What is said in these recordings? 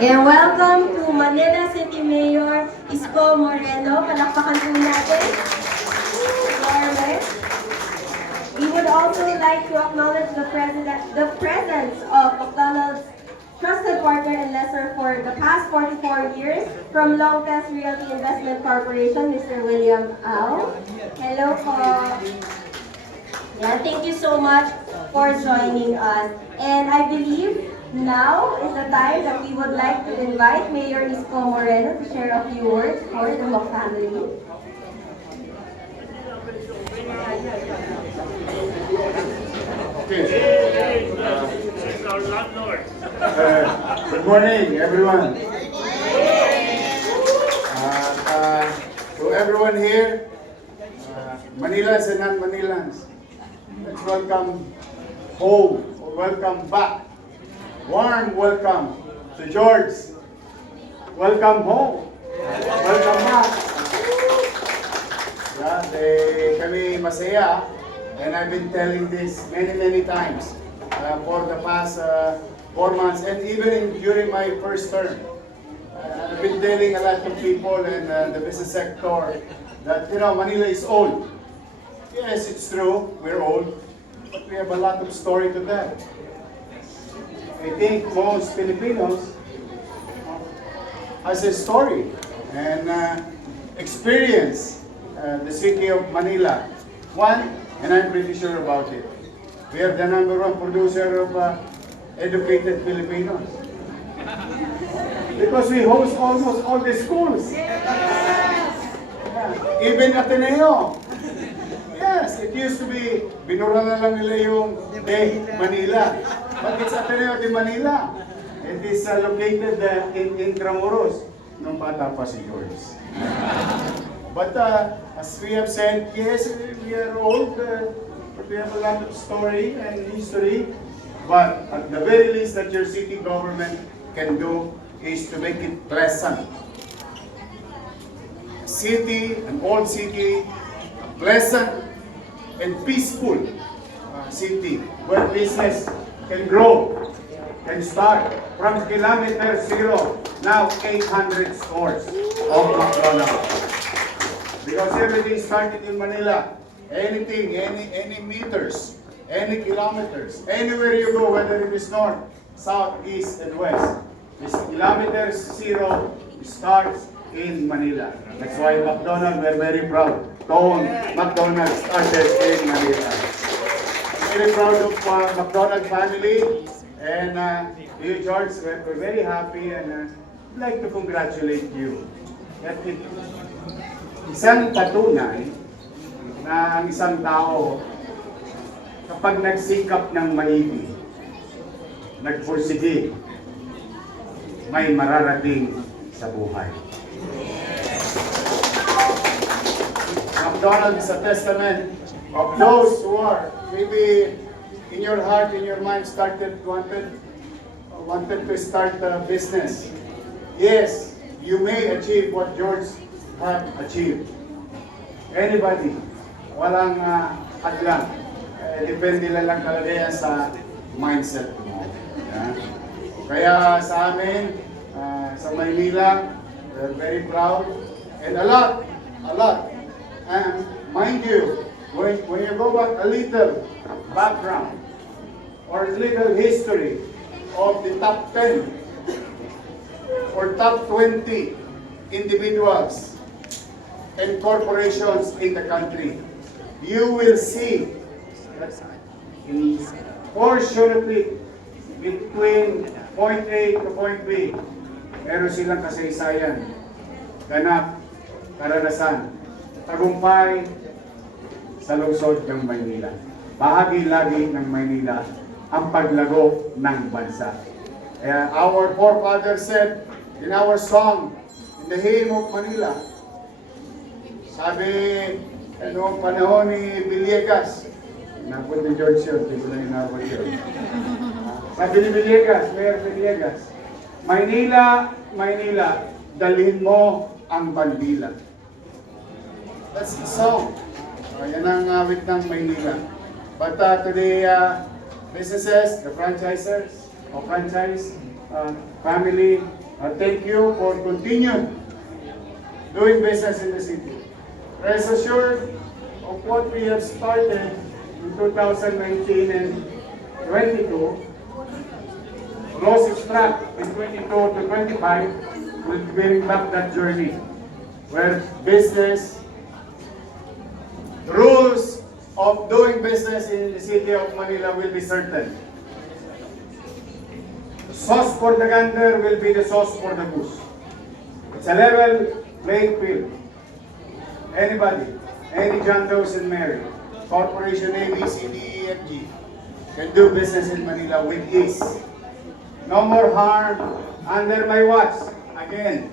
And welcome to Manila City Mayor Isko Moreno. Palakpakan po natin. We would also like to acknowledge the presence of McDonald's trusted partner and lessor for the past 44 years from Longtest Realty Investment Corporation, Mr. William Au. Hello po. Yeah, thank you so much for joining us. And I believe now is the time that we would like to invite Mayor Isko Moreno to share a few words for the Moc family. Good morning, everyone. To everyone here, Manilas and non-Manilans, let's welcome home or welcome back. Warm welcome to George. Welcome home. Welcome back. Kami masaya, and I've been telling this many times for the past 4 months, and even during my first term. I've been telling a lot of people in the business sector that, Manila is old. Yes, it's true, we're old, but we have a lot of story to tell. I think most Filipinos has a story and experience the city of Manila. One, and I'm pretty sure about it. We are the #1 producer of educated Filipinos. Because we host almost all the schools. Yeah. Even Ateneo. Yes, it used to be, binura na lang nila yung de Manila. But it's Ateneo de Manila. It is located in Intramuros. Nung bata pa si George. But as we have said, yes, we are old, but we have a lot of story and history. But at the very least that your city government can do is to make it pleasant. City, an old city, a pleasant and peaceful city where business can grow, can start from kilometer zero, now 800 stores of McDonald's. Because everything started in Manila. Anything, any meters, any kilometers, anywhere you go, whether it is north, south, east, and west, this kilometer zero starts in Manila. That's why McDonald's, we're very proud. McDonald's started in Manila. Very proud of McDonald's family, and you, George, we're very happy, and I'd like to congratulate you. That isang patunay na ang isang tao kapag nagsikap ng maigi, nagpursige, may mararating sa buhay. McDonald's is a testament of those who are maybe in your heart, in your mind, wanted to start a business. Yes, you may achieve what George have achieved. Anybody, walang hadlang. Depende lang talaga yan sa mindset mo. Yeah? Kaya sa amin, sa Maynila, we're very proud. And a lot. And mind you, when you go back a little background or a little history of the top 10 or top 20 individuals and corporations in the country, you will see that in portion of it between point A to point B, meron silang kasaysayan, ganap, karanasan, tagumpay sa lungsod ng Maynila. Bahagi lagi ng Maynila ang paglago ng bansa. Our forefathers said in our song, in the hymn of Manila, sabi, panahon ni Villegas, napun ni George yun, hindi ko na inabot yun. Sabi ni Villegas, Mayor Villegas, Maynila, dalhin mo ang bandila. That's the song. Yan ang awit ng Maynila. But to the businesses, the franchisers, or franchise family, thank you for continuing doing business in the city. Rest assured of what we have started in 2019 and 22, Los Extract in 22 to 25 will bring back that journey where business, rules of doing business in the city of Manila will be certain. The sauce for the gander will be the sauce for the goose. It's a level playing field. Anybody, any John Doe's and Mary, Corporation A, B, C, D, E, F, G, can do business in Manila with ease. No more harm under my watch. Again,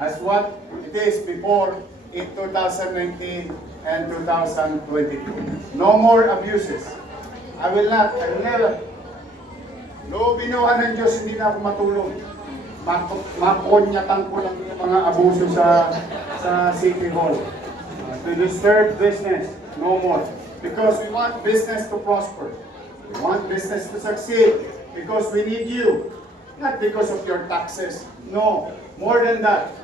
as what it is before in 2019 and 2022. No more abuses. I will never. No binuhan ng Diyos, hindi na ako matulong. Makonyatan ko lang yung mga abuso sa City Hall. To disturb business, no more. Because we want business to prosper. We want business to succeed. Because we need you. Not because of your taxes. No. More than that.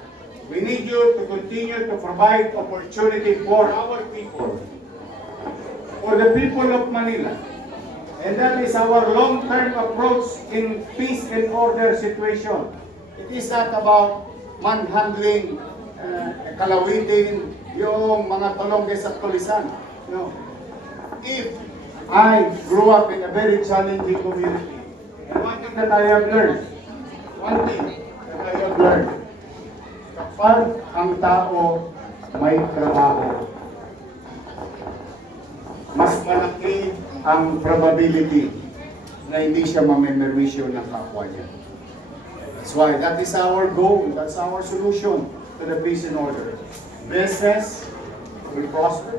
We need you to continue to provide opportunity for our people. For the people of Manila. And that is our long-term approach in peace and order situation. It is not about manhandling, kalawitin, yung mga tolongges at tulisan. No. If I grew up in a very challenging community, and one thing that I have learned, kapag ang tao may trabaho, mas malaki ang probability na hindi siya mamemerwisyo ng kapwa niya. That's why that is our goal, that's our solution to the peace and order. Business will prosper,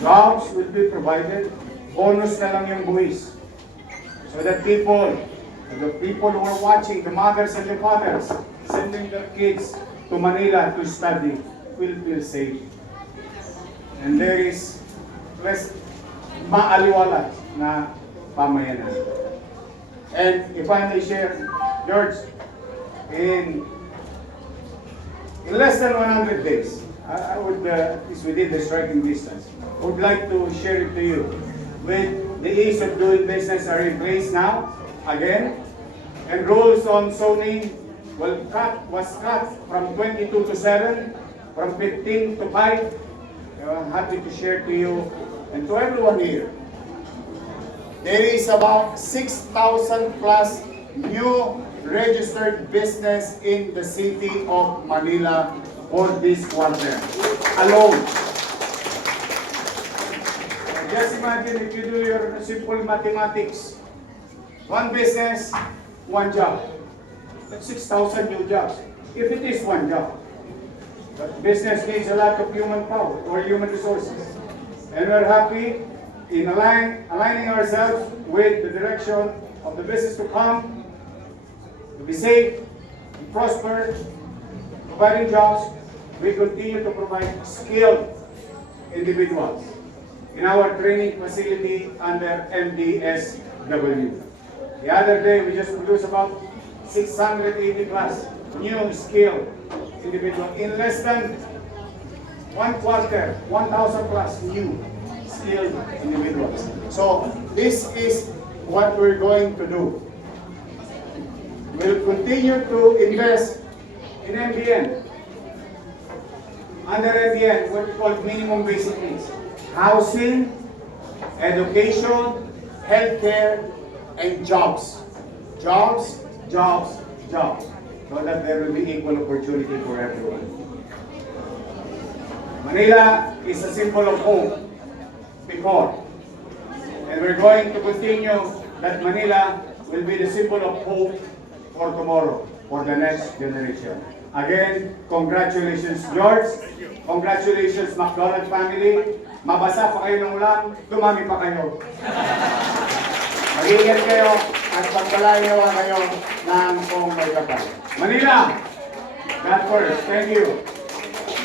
jobs will be provided, bonus na lang yung buwis. So that people, the people who are watching, the mothers and the fathers, sending their kids to Manila to study, will feel safe. And there is less maaliwalas na pamayanan. And if I may share, George, in less than 100 days, I would, it's within the striking distance, I would like to share it to you. With the ease of doing business are in place now, again, and rules on zoning was cut from 22 to 7, from 15 to 5. I'm happy to share to you and to everyone here. There is about 6,000 plus new registered business in the city of Manila for this quarter alone. Just imagine if you do your simple mathematics. One business, one job. That's 6,000 new jobs. If it is one job. But business needs a lot of human power or human resources. And we're happy in aligning ourselves with the direction of the business to come, to be safe, to prosper, providing jobs. We continue to provide skilled individuals in our training facility under MDSW. The other day, we just produced about 680 plus new skilled individuals in less than one quarter, 1,000 plus new skilled individuals. So this is what we're going to do. We'll continue to invest in MBN. Under MBN, what we call minimum basic needs. Housing, education, healthcare, and jobs. Jobs, jobs, jobs. So that there will be equal opportunity for everyone. Manila is a symbol of hope before. And we're going to continue that Manila will be the symbol of hope for tomorrow, for the next generation. Again, congratulations George. Congratulations McDonald family. Mabasa pa kayo ng ulan, dumami pa kayo. Mag-ingat kayo at pagpalayo kayo ng kung may kapal. Manila, God first. Thank you.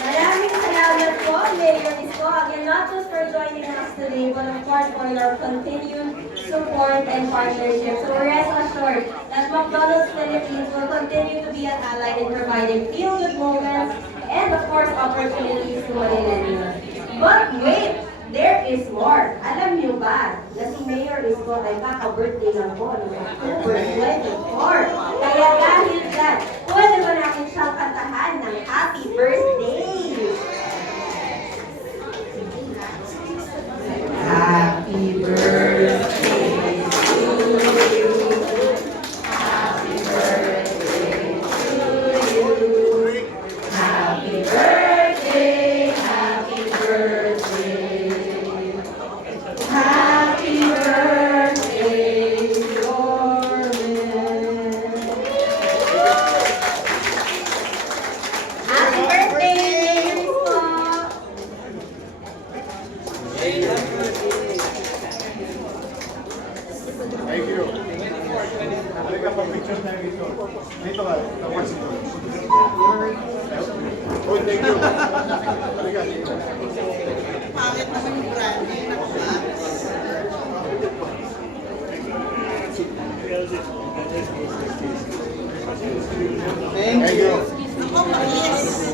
Maraming salamat po, Mayor Isko. Again, not just for joining us today, but of course for your continued support and partnership. So rest assured that McDonald's Philippines will continue to be an ally in providing feel-good moments and of course opportunities to Manileños. But wait! There is more. Alam niyo ba na si Mayor Isko ay kaka-birthday lang po noong October 24. Kaya dahil dyan, pwede ba natin siyang kantahan ng happy birthday? Happy birthday to you. Happy birthday to you. Happy birthday, happy birthday. Happy birthday, Norman. Happy birthday, Isko. Thank you. Halika pa picture tayo dito. Dito ka, tapos ito. Oh, thank you. Halika. Pangit naman yung branding. Thank you. Ako, yes.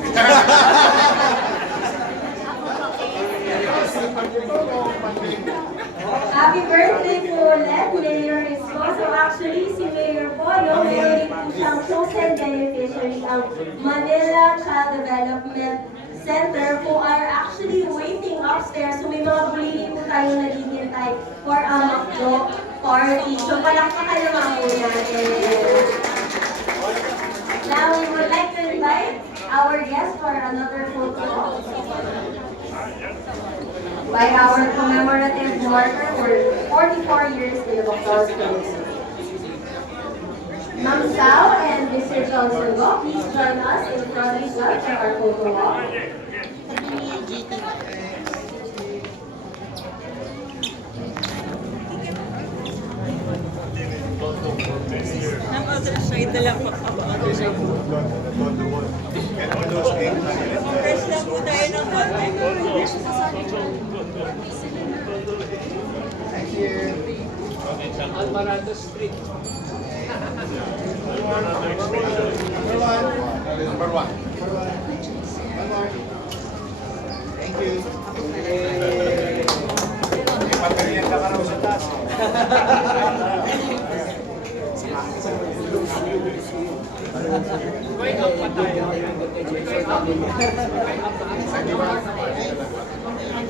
Happy birthday po ulit, Mayor Isko. So actually, si Mayor po, no, meron po siyang chosen beneficiary ang Manila Child Development Center who are actually waiting upstairs. So may mga bulili po tayo naghihintay for a McDo party. So palakpakan naman po natin. Now we would like to invite our guest for another photo by our commemorative marker for 44 years in the McDonald's community. Ma'am Sao and Mr. Johnson Go, please join us in front of us for our photo walk. Ng other side na lang po. Press lang po tayo ng konti. Alvarado Street. Number one. Thank you. May pagkarienta ka raw sa taas. Going up pa tayo.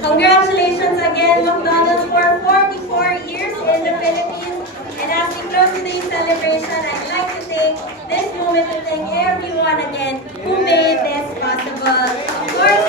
Congratulations again, McDonald's, for 44 years in the Philippines. And as we close today's celebration, I'd like to take this moment to thank everyone again who made this possible. Of course,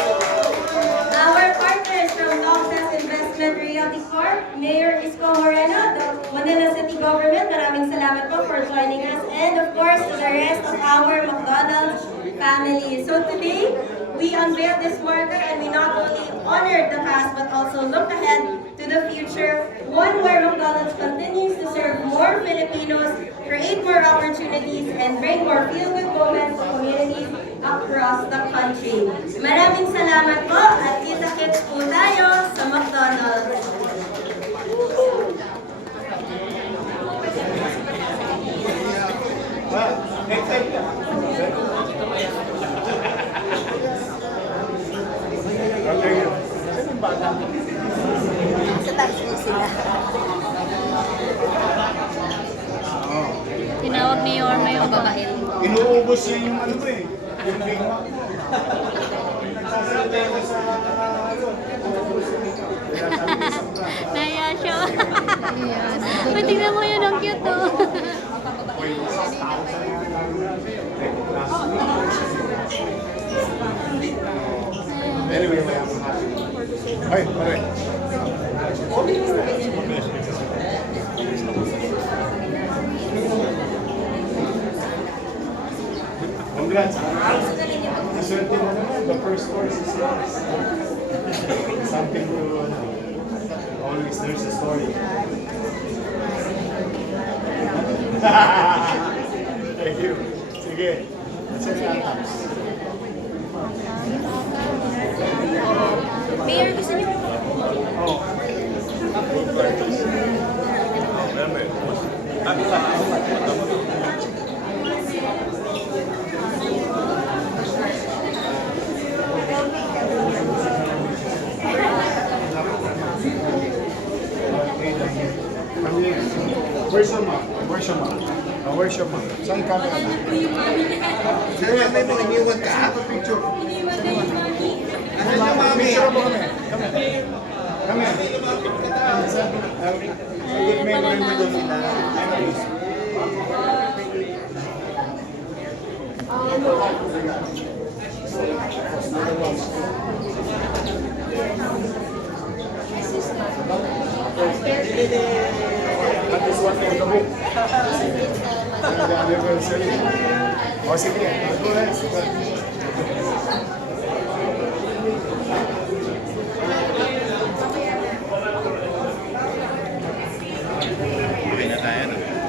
our partners from Longtas Investment Realty Corp, Mayor Isko Moreno, the Manila City Government, maraming salamat po for joining us. And of course, to the rest of our McDonald's family. So today, we unveiled this marker and we not only honored the past but also look ahead to the future, one where McDonald's continues to serve more Filipinos, create more opportunities, and bring more feel-good moments to communities across the country. Maraming salamat po at kita-kits po tayo sa McDonald's. Tinawag ni Yorma yung babae. Inuubos niya yung ano mo eh. Yung lingwa. Nagsasalita ko sa Naya siya. Ayan. Uy, tingnan mo yun, ang cute oh. Anyway, may ako natin. Ay, pare. Congrats. Naswerte mo naman. The first course is yours. Something to, always there's a story. Thank you. Sige. That's it. Mayor, gusto niyo Oh. Where's your mom? Where's your mom? Where's your mom? Saan ka na? Saan yung may iniwan ka? Have a picture. Ano yung mami? Picture mo kami. Come here. Come here. Good memory mo doon. That is what in the book. The anniversary. O sige. Go ahead.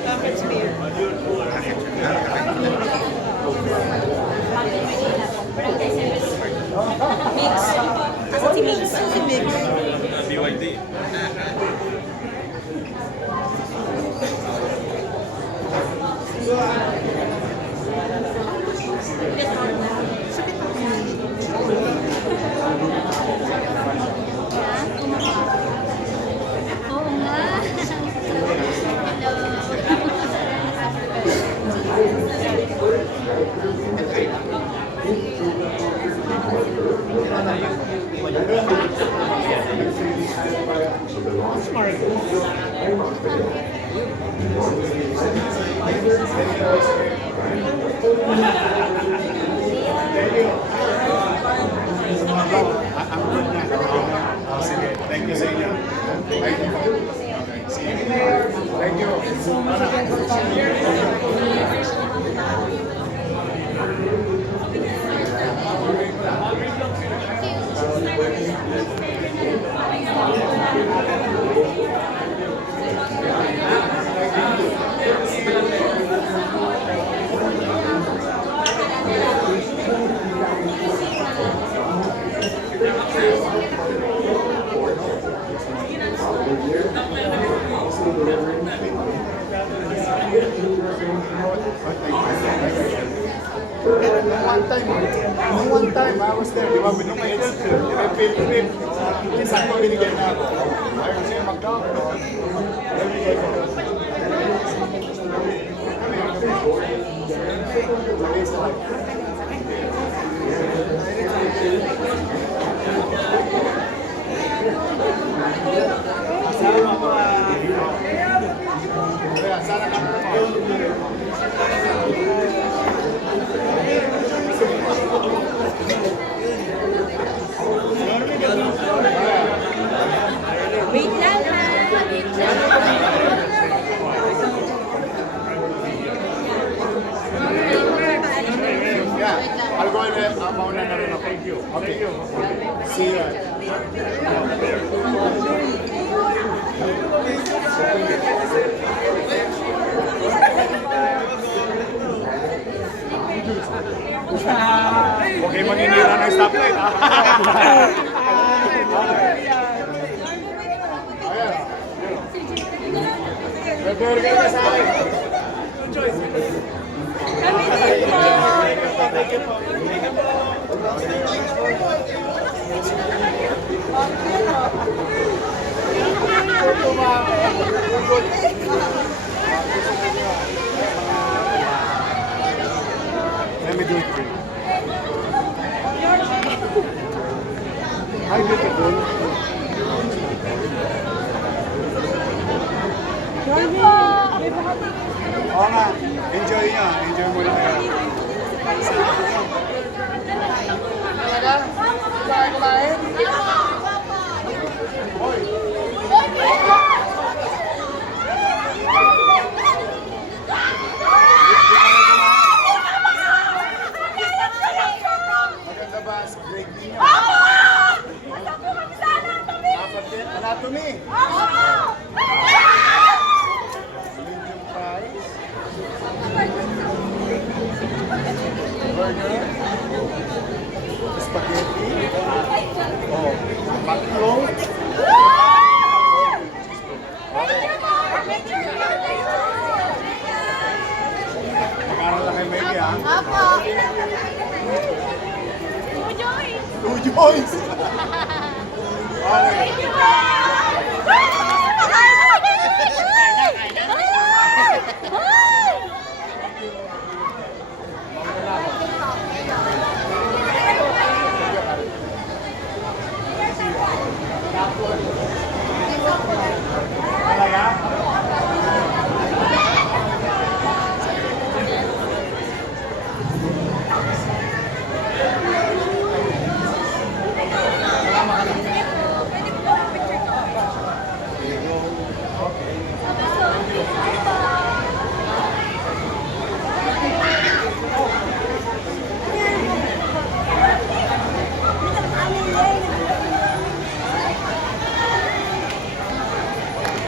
Bakit spear? Mix. Asa si Mix? Asa si Mix? BYD. Umabot Ang good na. Oh, sige. Thank you sa inyo. Thank you. Okay, sige. Thank you. One time, I was there, di ba? Nung may field trip, isang ko binigyan na ako. Ayaw siya mag-down. Kaya sana ka Wait lang ha. Yeah, I'll go ahead. Mauna na rin ako. Thank you. Okay. See you. Okay, maninira ng stoplight, ha? Prepare ka na sa akin. Let me do it for you. Hi, beautiful. Oo nga, enjoy niya. Enjoy mo lang kayo. Maganda ba sa grade niyo? Dapat din, anatomy. Medium fries. Burger. Spaghetti. Oh, patlo. Para lang kay Maggie, ha? Two joints! Okay.